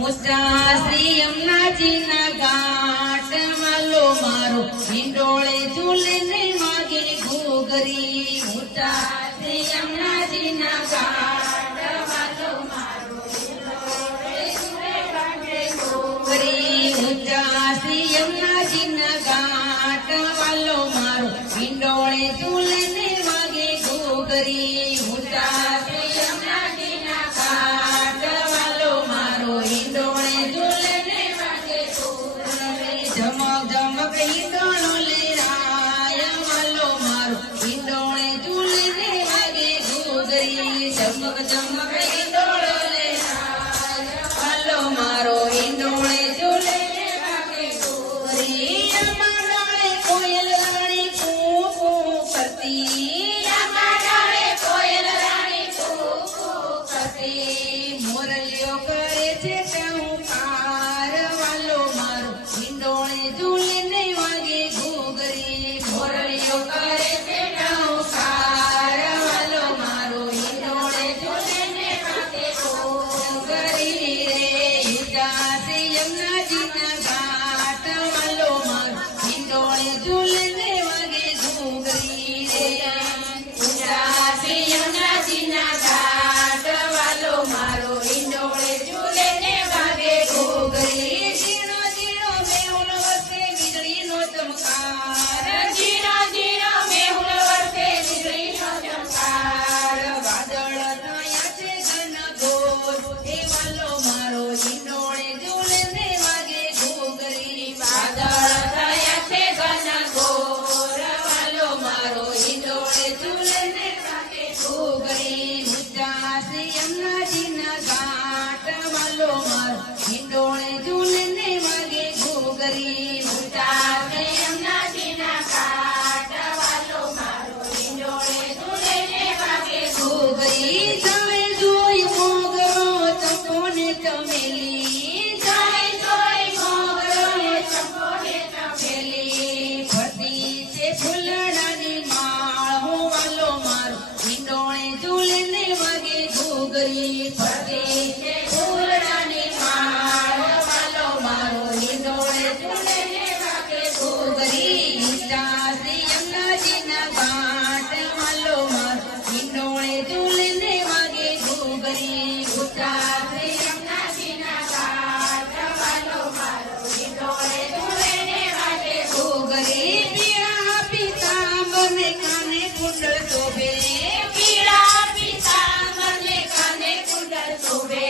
ઊંચા શ્રી યમુનાજીના ઘાટ વાલો મારો હિંડોળે ઝૂલે ને વાગે ઘૂઘરી. ઊંચા શ્રી યમુનાજીના ઘાટ વાલો મારો હિંડોળે ઝૂલે વાગે ઘૂઘરી. ઊંચા શ્રી યમુનાજીના ઘાટ વાલો મારો હિંડોળે ઝૂલે ને વાગે ઘૂઘરી. ઊંચા શ્રી યમુનાજીના ઘાટ વાલો મારો હિંડોળે ઝૂલે ને વાગે ઘૂઘરી. ઝમક ઝમક હિંડોળો લેરાય વાલો મારો હિંડોળે ઝૂલે ને વાગે ઘૂઘરી. ઝમક ઝમક હિંડોળો લેરાય વાલો મારો હિંડોળે ઝૂલે ને વાગે ઘૂઘરી. અમારા ડાળે કોયલ રાણી કૂ કૂ કરતી. અમારા ડાળે કોયલ રાણી કૂ કૂ કરતી. મોરલીઓ કરે છે ટહુકાર વાલો મારો હિંડોળે ઝૂલે ને વાગે ઘૂઘરી. મોરલીઓ કરે છે ટહુકાર વાલો મારો હિંડોળે ઝૂલે ને વાગે ઘૂઘરી. રે ઊંચા શ્રી યમુનાજીના ઘાટ વાલો મારો હિંડોળે ઝૂલે ને વાગે ઘૂઘરી. રે ઊંચા શ્રી યમુનાજીના ઘાટ વાલો મારો હિંડોળે ઝૂલે ને વાગે ઘૂઘરી. ઝીણો ઝીણો મેહુલ વરસે વીજળીનો ચમકાર. ઝીણો ઝીણો મેહુલ વરસે વીજળીનો ચમકાર. વાદળ થયા છે ઘનઘોર એ વાલો મારો હિંડોળે ઝૂલે ને વાગે ઘૂઘરી. વાદળ થયા છે ઘનઘોર વાલો મારો હિંડોળે ઝૂલે ને વાગે ઘૂઘરી. ઊંચા શ્રી યમુનાજીના ઘાટ વાલો મારો હિંડોળે ઝૂલે ને વાગે ઘૂઘરી. ઊંચા શ્રી યમુનાજીના ઘાટ વાલો મારો હિંડોળે ઝૂલે ને વાગે ઘૂઘરી. જાય જોઈ મોગરો ચંપો ને ચમેલી. જાય જોઈ મોગરો ચંપો ને ચમેલી. ફરતી છે ફૂલડાની માળ હો વાલો મારો હિંડોળે ઝૂલે ને વાગે ઘૂઘરી. ફરતી છે ફૂલડાની માળ હો વાલો મારો હિંડોળે ઝૂલે ને વાગે ઘૂઘરી. ઊંચા શ્રી યમુનાજીના ઘાટ વાલો મારો હિંડોળે ઝૂલે ને વાગે ઘૂઘરી. ઊંચા શ્રી યમુનાજીના ઘાટ વાલો મારો હિંડોળે ઝૂલે ને વાગે ઘૂઘરી. પીળા પીતાંબર ને કાને કુંડળ શોભે. પીળા પીતાંબર ને કાને કુંડળ શોભે.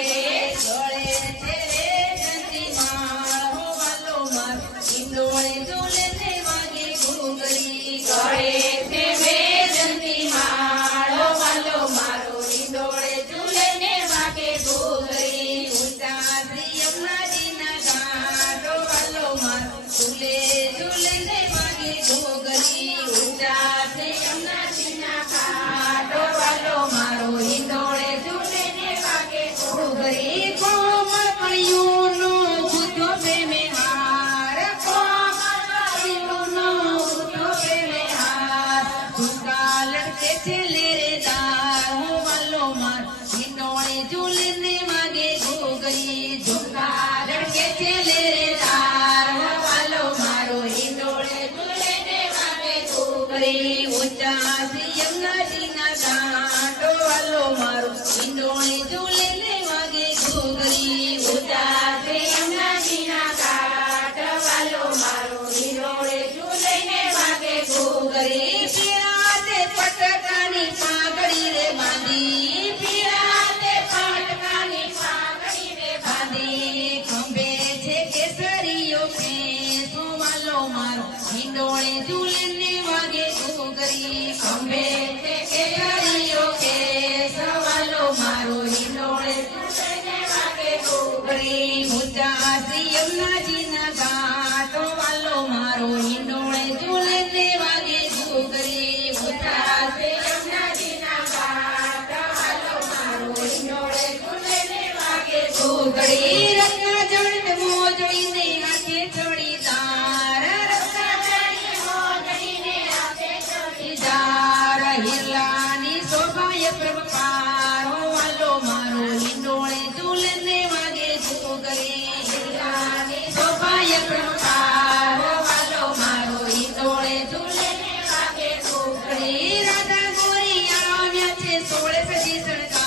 ગળે છે રેશમની માળ હો વાલો મારો હિંડોળે ઝૂલે ને વાગે ઘૂઘરી. ગળે છે રેશમની માળ હો વાલો મારો હિંડોળે ઝૂલે ને વાગે ઘૂઘરી. ઊંચા શ્રી યમુનાજીના ઘાટ વાલો મારો ઝૂલે ઝૂલે ને વાગે ઘૂઘરી. ઊંચા શ્રી યમુનાજીના ઘાટ વાલો મારો હિંડોળે ઝૂલે ને વાગે ઘૂઘરી. કોમળ કળિયુંનો ગુથો પ્રેમે હાર. કોમળ કળિયુંનો ગુથો પ્રેમે હાર. ઝુમકા લટકે છે લેરેદાર હો વાલો મારો હિંડોળે ઝૂલે ને વાગે ઘૂઘરી. ઝુમકા લટકે છે લેરેદાર હો વાલો મારો હિંડોળે ઝૂલે ને વાગે ઘૂઘરી. ઊંચા શ્રી યમુનાજીના ઘાટ વાલો મારો હિંડોળે ઝૂલે ને વાગે ઘૂઘરી. ઊંચા શ્રી યમુનાજીના ઘાટ વાલો મારો હિંડોળે ઝૂલે ને વાગે ઘૂઘરી. પીળા તે પટકાની પાઘડી રે બાંધી. પીળા તે પટકાની પાઘડી રે બાંધી. ખંભે છે કેસરીયો ખેસ હો વાલો મારો હિંડોળે ઝૂલે ને વાગે ઘૂઘરી. ખંભે છે કેસરીયો ખેસ વાલો મારો હિંડોળે ઝૂલે ને વાગે ઘૂઘરી. ઊંચા શ્રી યમુનાજીના ઘાટ વાલો મારો હિંડોળે ઝૂલે ને વાગે ઘૂઘરી. ઊંચા શ્રી યમુનાજીના ઘાટ વાલો મારો હિંડોળે ઝૂલે ને વાગે ઘૂઘરી. રત્ના જડિત મોજડીને હાથે ચડીદાર. રત્ના જડિત મોજડીને હાથે ચડીદાર. હિરલાની શોભાય પ્રભકાર હો વાલો મારો હિંડોળે ઝૂલે ને વાગે ઘૂઘરી. સોળે પેઢી શણગાર